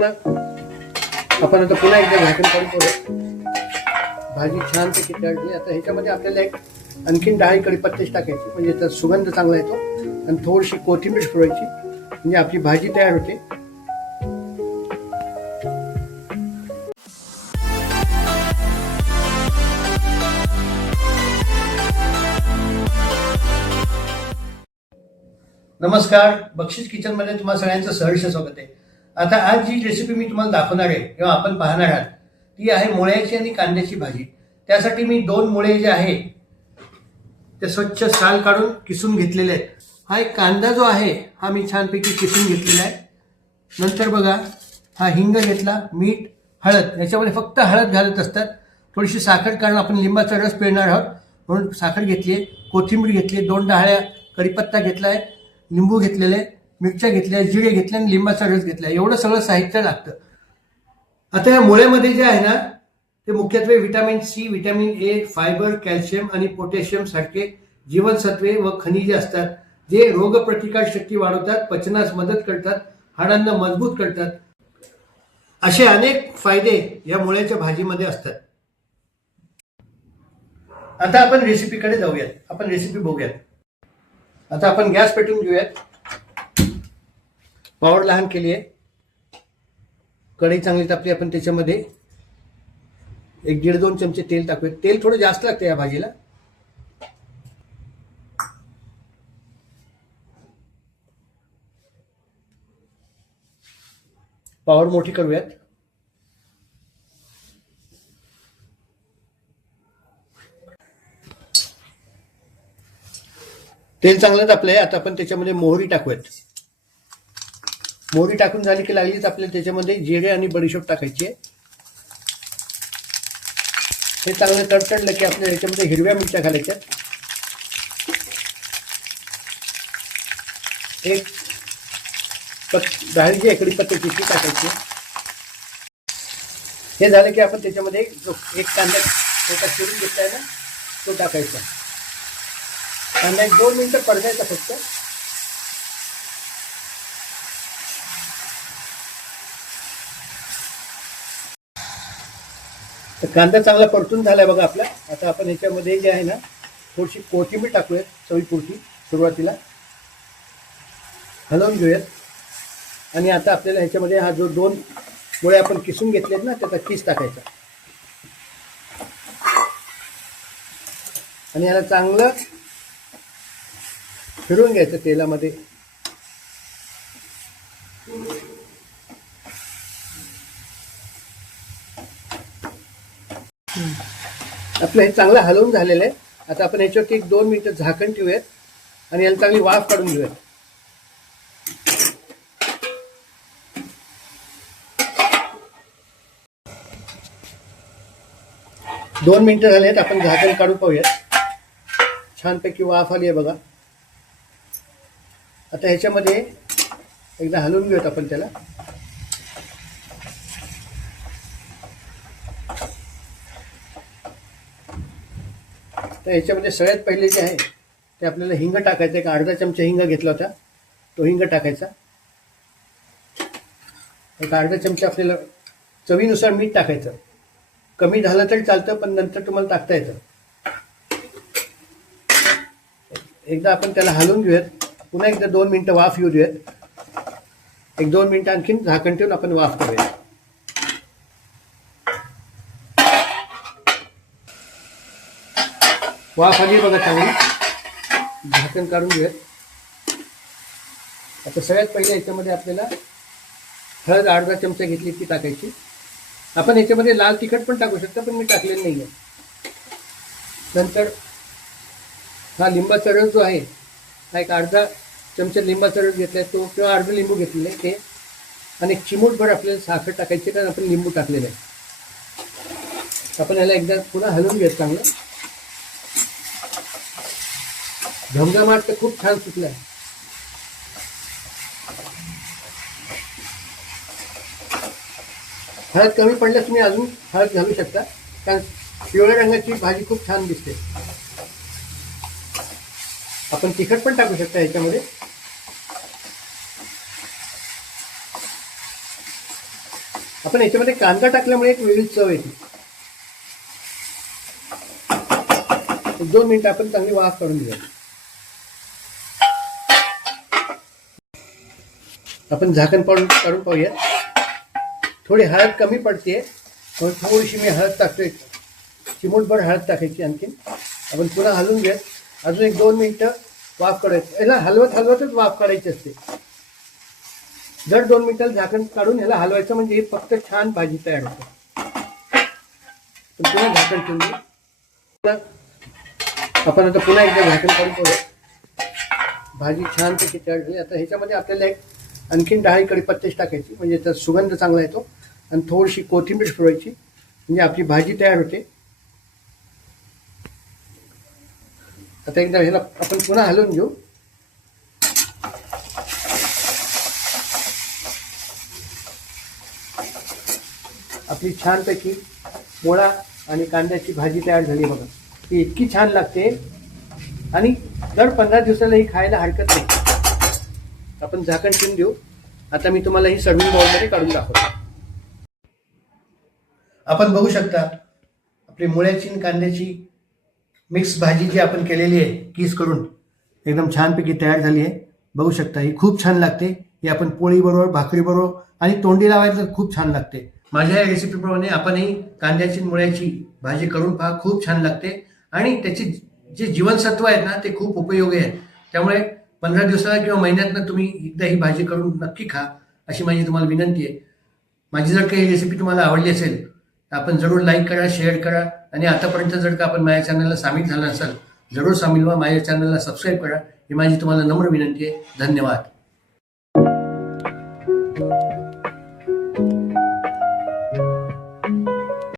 आपण आता पुन्हा एकदा झाकण काढून करू भाजी छानपैकी तळली. आता ह्याच्यामध्ये आपल्याला एक आणखीन डाळी कडीपत्तेच टाकायची. म्हणजे त्याचा सुगंध चांगला येतो. आणि थोडीशी कोथिंबीर फिरवायची म्हणजे आपली भाजी तयार होते. नमस्कार. बक्षीस किचनमध्ये तुम्हाला सगळ्यांचं सहर्ष स्वागत आहे. आता आज जी रेसिपी मी तुम्हाला दाखवणार आहे किंवा आपण पाहणार आहात ती आहे मुळ्याची आणि कांद्याची भाजी. त्यासाठी मी दोन मुळे जे आहे ते स्वच्छ साल काढून किसून घेतलेले आहेत. हा एक कांदा जो आहे हा मी छानपैकी किसून घेतलेला आहे. नंतर बघा हा हिंग घेतला मीठ हळद याच्यामध्ये फक्त हळद घालत असतात. थोडीशी साखर कारण आपण लिंबाचा रस पिळणार आहोत म्हणून साखर घेतली आहे. कोथिंबीर घेतली दोन डाळ्या कढीपत्ता घेतला आहे लिंबू घेतलेले आहे, मिरच्या घेतल्या जिरे घेतल्या आणि लिंबाचा रस घेतला. एवढं सगळं साहित्य लागतं. आता या मुळ्यामध्ये जे आहे ना ते मुख्यत्वे vitamin C vitamin A fibre calcium आणि पोटॅशियम सारखे जीवनसत्वे व खनिजे असतात जे रोगप्रतिकार शक्ती वाढवतात पचनास मदत करतात हाडांना मजबूत करतात. असे अनेक फायदे या मुळ्याच्या भाजीमध्ये असतात. आता आपण रेसिपीकडे जाऊयात. आपण रेसिपी बघूयात. आता आपण गॅस पेटून घेऊयात. पावर लहान केली आहे. कढई चांगली तापली आपण त्याच्यामध्ये. एक दीड दोन चमचे तेल टाकूया. तेल थोडं जास्त लागतं या भाजीला. पावर मोठी करूयात. तेल चांगलं तापलंय. आता आपण त्याच्यामध्ये मोहरी टाकूयात. मोहरी टाकून झाली की लागलीच आपल्याला त्याच्यामध्ये जिरे आणि बडीशोप टाकायचे. हे चांगलं तडतडलं की आपल्याला याच्यामध्ये हिरव्या मिरच्या घालायच्या. एक पत डाळी जी आहे पत्त्याची ती टाकायची. हे झालं की आपण त्याच्यामध्ये एक कांदा छोटा चिरून घेतलाय ना तो टाकायचा. कांदा एक दोन मिनटं परतायचा फक्त. तर कांदा चांगला परतून झालाय बघा आपला. आता आपण ह्याच्यामध्ये जे आहे ना थोडीशी कोथिंबीर टाकूयात चवीपुरती सुरुवातीला. हलवून घेऊयात. आणि आता आपल्याला ह्याच्यामध्ये हा जो दोन गोळे आपण किसून घेतलेत ना त्याचा किस टाकायचा. आणि याला चांगलं फिरवून घ्यायचं तेलामध्ये. आपलं हे चांगलं हलवून झालेलं आहे. आता आपण याच्यावरती एक दोन मिनटं झाकण ठेवूयात आणि याला चांगली वाफ काढून घेऊयात. दोन मिनिटं झाले आहेत आपण झाकण काढून पाहूयात. छानपैकी वाफ आली आहे बघा. आता ह्याच्यामध्ये एकदा हलवून घेऊयात आपण त्याला. तर याच्यामध्ये सगळ्यात पहिले जे आहे ते आपल्याला हिंग टाकायचं एक अर्धा चमचा हिंग घेतला होता. तो हिंग टाकायचा. एक अर्धा चमचा आपल्याला चवीनुसार मीठ टाकायचं. कमी झालं तरी चालतं पण नंतर तुम्हाला टाकता येतं. एकदा आपण त्याला हलवून घेऊयात. पुन्हा एकदा दोन मिनटं वाफ येऊ देऊयात. एक दोन मिनटं आणखीन झाकण ठेवून आपण वाफ करूया वाफ आली बघा चांगली झाकण काढून घेऊयात. आता सगळ्यात पहिले याच्यामध्ये आपल्याला हळद अर्धा चमचा घेतली ती टाकायची. आपण याच्यामध्ये लाल तिखट पण टाकू शकता पण मी टाकलेलं नाही आहे नंतर हा लिंबाचा रस जो आहे हा एक अर्धा चमचा लिंबाचा रस घेतला आहे तो किंवा अर्धा लिंबू घेतलेला आहे ते. आणि चिमूटभर आपल्याला साखर टाकायची कारण आपण लिंबू टाकलेलं आहे आपण याला एकदा पुन्हा हलवून घेत चांगलं. घमघमाट तर खूप छान सुटला. आहे हळद कमी पडल्यास तुम्ही अजून हळद घालू शकता कारण पिवळ्या रंगाची भाजी खूप छान दिसते. आपण तिखट पण टाकू शकता याच्यामध्ये. आपण याच्यामध्ये कांदा टाकल्यामुळे एक वेगळी चव येते. दोन मिनिटं आपण चांगली वाफ करून घेऊया. आपण झाकण पाडून काढून पाहूया थोडी हळद कमी पडते म्हणून थोडीशी मी हळद टाकतोय. चिमूटभर हळद टाकायची आणखीन. आपण पुन्हा हलवून घेत अजून एक दोन मिनटं वाफ काढायचं. याला हलवत हलवतच वाफ काढायची असते. दर दोन मिनटाला झाकण काढून ह्याला हलवायचं म्हणजे ही फक्त छान भाजी तयार होते. पुन्हा झाकण ठेवून आपण आता पुन्हा एकदा झाकण काढून पाहूया भाजी छानपैकी तयार झाली. आता ह्याच्यामध्ये आपल्याला एक आणखीन डाळी कढीपत्तेच टाकायची म्हणजे त्याचा सुगंध चांगला येतो. आणि थोडीशी कोथिंबीर फिरवायची म्हणजे आपली भाजी तयार होते. आता एकदा ह्याला आपण पुन्हा हलवून घेऊ. आपली छानपैकी मुळा आणि कांद्याची भाजी तयार झाली बघा. ती इतकी छान लागते. आणि दर पंधरा दिवसाला ही खायला हरकत नाही. आपण झाकण ठेवून देऊ. आता मी तुम्हाला ही सर्विंग बाउलमध्ये काढून दाखवतो. आपण बघू शकता आपली मुळ्याची कांद्याची मिक्स भाजी जी आपण केलेली आहे कीस करून एकदम छानपैकी तयार झाली आहे. बघू शकता ही खूप छान लागते. ही आपण पोळीबरोबर भाकरीबरोबर आणि तोंडी लावायला तर खूप छान लागते. माझ्या या रेसिपीप्रमाणे आपणही कांद्याची मुळ्याची भाजी करून पहा खूप छान लागते. आणि त्याची जे जीवनसत्व आहेत ना ते खूप उपयोगी आहे. त्यामुळे पंधरा दिवसाला किंवा महिन्यातनं तुम्ही एकदा ही भाजी करून नक्की खा अशी माझी तुम्हाला विनंती आहे. माझी जर काही रेसिपी तुम्हाला आवडली असेल तर आपण जरूर लाईक करा शेअर करा आणि आतापर्यंत जर का आपण माझ्या चॅनलला सामील झाला असाल जरूर सामील व्हा. माझ्या चॅनलला सबस्क्राईब करा. ही माझी तुम्हाला नम्र विनंती आहे. धन्यवाद.